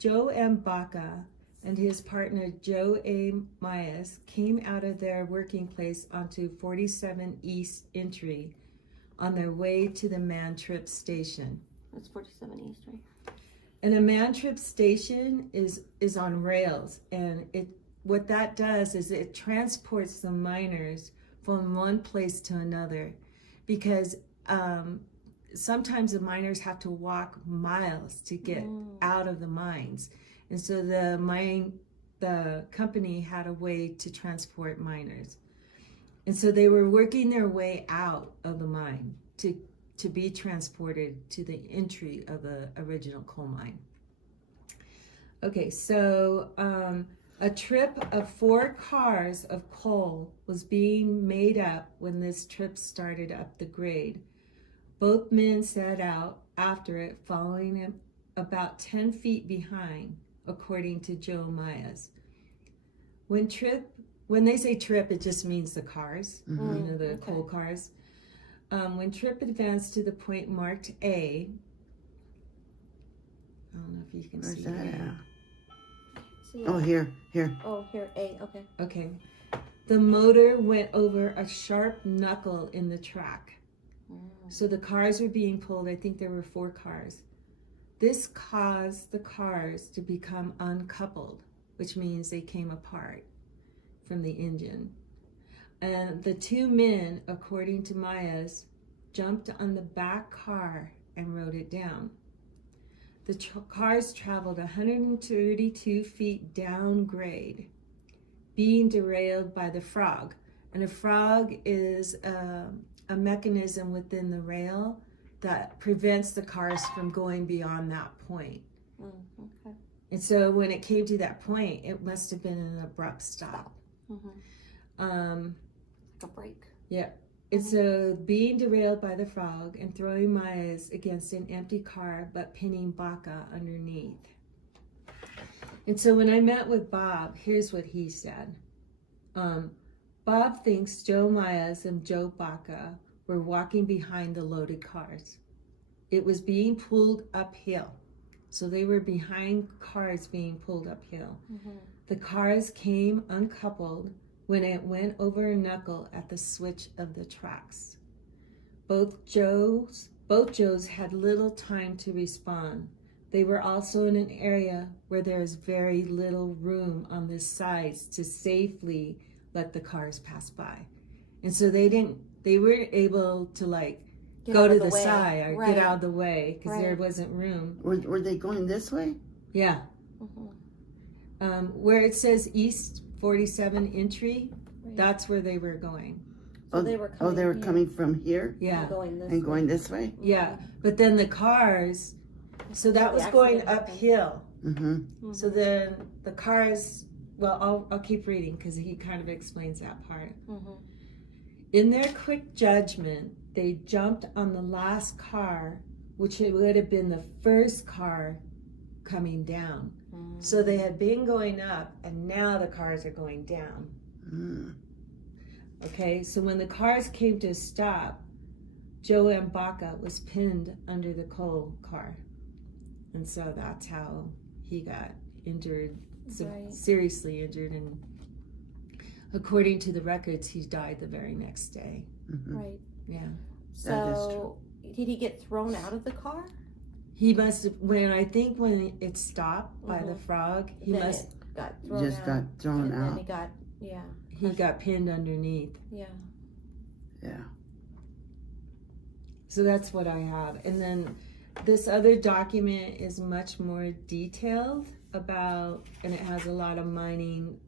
Joe M. Baca and his partner Joe A. Myers came out of their working place onto 47 East Entry on their way to the Man-Trip station. That's 47 East, right? And a Man-Trip station is on rails, and what that does is it transports the miners from one place to another, because sometimes the miners have to walk miles to get out of the mines. And so the company had a way to transport miners. And so they were working their way out of the mine to be transported to the entry of the original coal mine. Okay, so a trip of 4 cars of coal was being made up when this trip started up the grade. Both men set out after it, following him about 10 feet behind, according to Joe Myers. When they say trip, it just means the cars, the coal cars. When Tripp advanced to the point marked A, I don't know if you can see A. Oh, here. Oh, here, A, okay. Okay. The motor went over a sharp knuckle in the track. So the cars were being pulled. I think there were 4 cars. This caused the cars to become uncoupled, which means they came apart from the engine. And the 2 men, according to Myers, jumped on the back car and rode it down. The cars traveled 132 feet down grade, being derailed by the frog. And a frog is a mechanism within the rail that prevents the cars from going beyond that point. Okay. And so when it came to that point, it must have been an abrupt stop. A break. Yeah. And so being derailed by the frog and throwing Myers against an empty car, but pinning Baca underneath. And so when I met with Bob, here's what he said. Bob thinks Joe Myers and Joe Baca were walking behind the loaded cars. It was being pulled uphill. So they were behind cars being pulled uphill. The cars came uncoupled when it went over a knuckle at the switch of the tracks. Both Joes had little time to respond. They were also in an area where there is very little room on the sides to safely let the cars pass by. And so they weren't able to go to the side or get out of the way because there wasn't room. Were they going this way? Yeah. Where it says East 47 entry, that's where they were going. So they were coming from here? Yeah. Going this way? Yeah. But then the cars, so that was going uphill. So then the cars, well, I'll keep reading because he kind of explains that part. In their quick judgment, they jumped on the last car, which it would have been the first car coming down. So they had been going up, and now the cars are going down. Okay, so when the cars came to a stop, Joe M. Baca was pinned under the coal car. And so that's how he got injured, seriously injured. And according to the records, he died the very next day. Right. Yeah. So did he get thrown out of the car? He must have, when it stopped by the frog, he then must it got thrown just out. got thrown and out. Then he got, he got pinned underneath. Yeah. So that's what I have. And then this other document is much more detailed about, and it has a lot of mining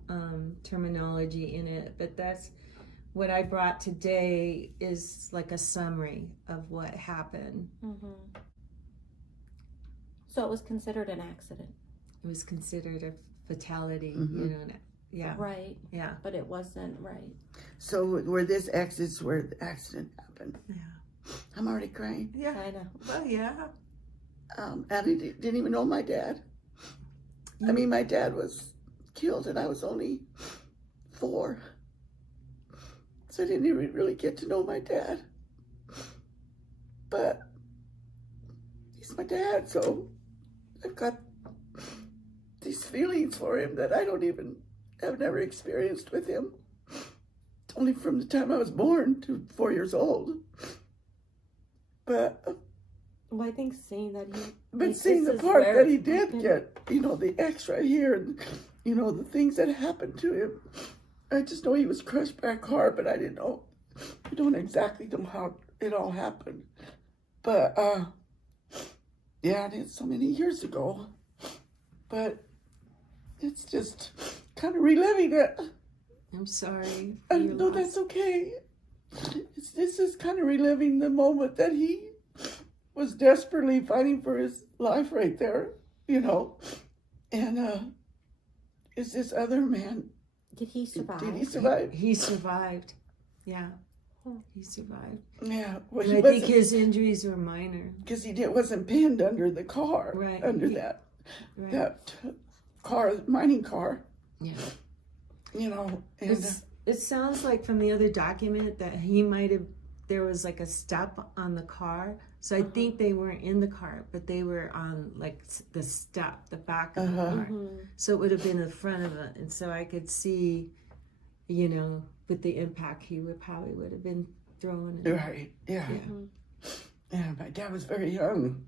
terminology in it, but that's what I brought today is like a summary of what happened. So it was considered an accident. It was considered a fatality, yeah. Right. Yeah. But it wasn't right. So where this accident where the accident happened. Yeah. I'm already crying. Yeah. I know. Well, yeah. I didn't even know my dad. I mean, my dad was killed and I was only 4. So I didn't even really get to know my dad. But he's my dad, so I've got feelings for him that I have never experienced with him. Only from the time I was born to 4 years old. But Well, I think seeing that he. But seeing the part that he did get, the X-ray here and, the things that happened to him, I just know he was crushed by a car, but I don't exactly know how it all happened. But, yeah, it's so many years ago. But it's just kind of reliving it. I'm sorry. No, that's okay. This is kind of reliving the moment that he was desperately fighting for his life right there, And is this other man? Did he survive? Did he survive? He survived. Yeah. He survived. Yeah. Well, I think his injuries were minor. Because he wasn't pinned under the car. Right. Under that car, mining car. Yeah. And it sounds like from the other document that there was like a step on the car. So I think they weren't in the car, but they were on like the step, the back of the car. So it would have been the front of it. And so I could see, with the impact, he probably would have been thrown. Right, yeah. Yeah, my dad was very young.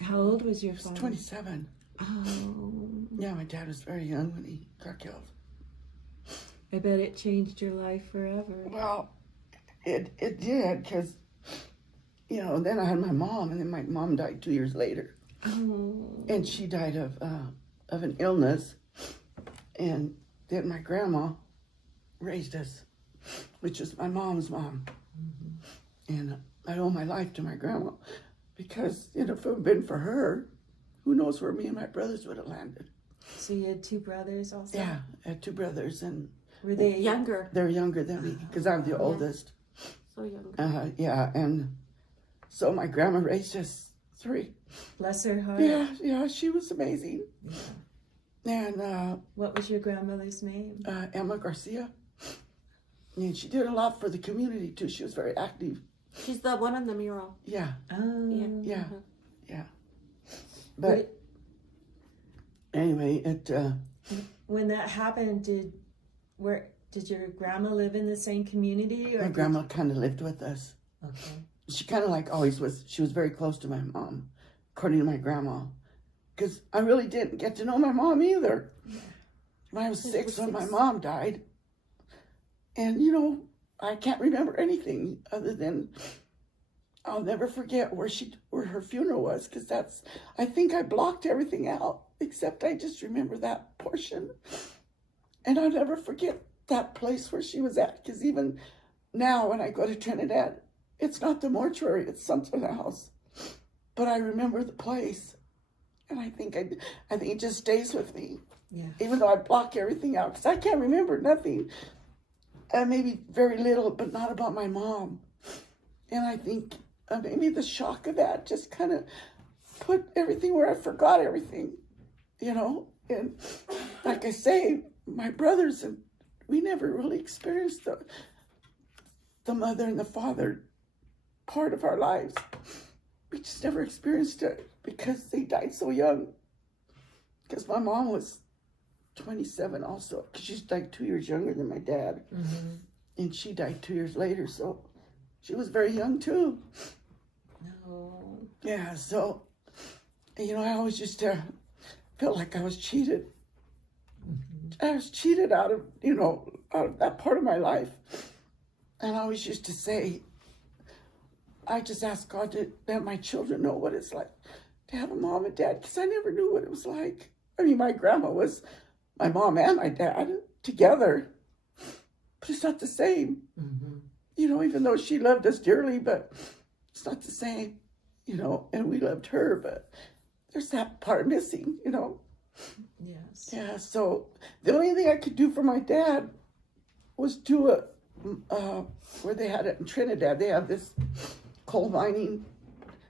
How old was your He was father? 27. Oh. Yeah, my dad was very young when he got killed. I bet it changed your life forever. Well, it did, because, then I had my mom, and then my mom died 2 years later. Oh. And she died of an illness. And then my grandma raised us, which is my mom's mom. And I owe my life to my grandma, because, if it had been for her, who knows where me and my brothers would have landed. So you had two brothers also? Yeah, I had two brothers, and Were they Younger. they're younger than me, because I'm the oldest. So young. Yeah, and so my grandma raised us three. Bless her heart. Yeah, she was amazing. Yeah. And What was your grandmother's name? Emma Garcia. And she did a lot for the community, too. She was very active. She's the one on the mural. Yeah, Oh. yeah. But anyway, When that happened, did your grandma live in the same community? Or my grandma kind of lived with us. Okay. She kind of like always was. She was very close to my mom, according to my grandma. Because I really didn't get to know my mom either. When I was 6, when my mom died. And, I can't remember anything other than I'll never forget where her funeral was, because I think I blocked everything out, except I just remember that portion. And I'll never forget that place where she was at, because even now when I go to Trinidad, it's not the mortuary, it's something else. But I remember the place, and I think it just stays with me. Yeah. Even though I block everything out, because I can't remember nothing. Maybe very little, but not about my mom. And I think maybe the shock of that just kind of put everything where I forgot everything, And like I say, my brothers and we never really experienced the mother and the father part of our lives. We just never experienced it because they died so young. Because my mom was 27 also, because she's like 2 years younger than my dad. And she died 2 years later, so she was very young too. No. Yeah, so, I always just felt like I was cheated. I was cheated out of that part of my life. And I always used to say, I just asked God to let my children know what it's like to have a mom and dad, because I never knew what it was like. I mean, my grandma was my mom and my dad together, but it's not the same. Even though she loved us dearly, but it's not the same, and we loved her, but there's that part missing, Yes. Yeah, so the only thing I could do for my dad was do where they had it in Trinidad, they have this coal mining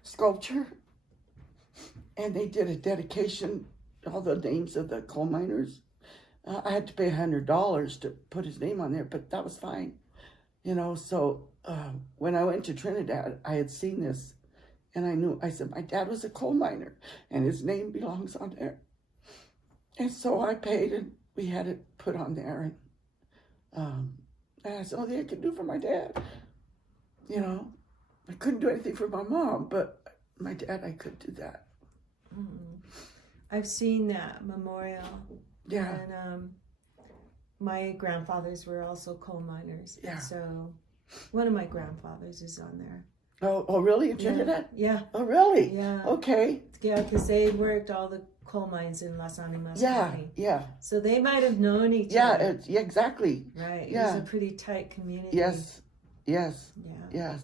sculpture, and they did a dedication, all the names of the coal miners. I had to pay $100 to put his name on there, but that was fine. So when I went to Trinidad, I had seen this, and I said, my dad was a coal miner, and his name belongs on there. And so I paid, and we had it put on there, and that's the only thing I could do for my dad. You know, I couldn't do anything for my mom, but my dad, I could do that. I've seen that memorial. Yeah. And my grandfathers were also coal miners. Yeah. So one of my grandfathers is on there. Oh, really? In Trinidad? Yeah. Oh, really? Yeah. Okay. Yeah, because they worked all the coal mines in Las Animas Yeah, County. yeah. So they might have known each Yeah, other. yeah, exactly. Right. Yeah. It was a pretty tight community. Yes, yes, Yeah. yes.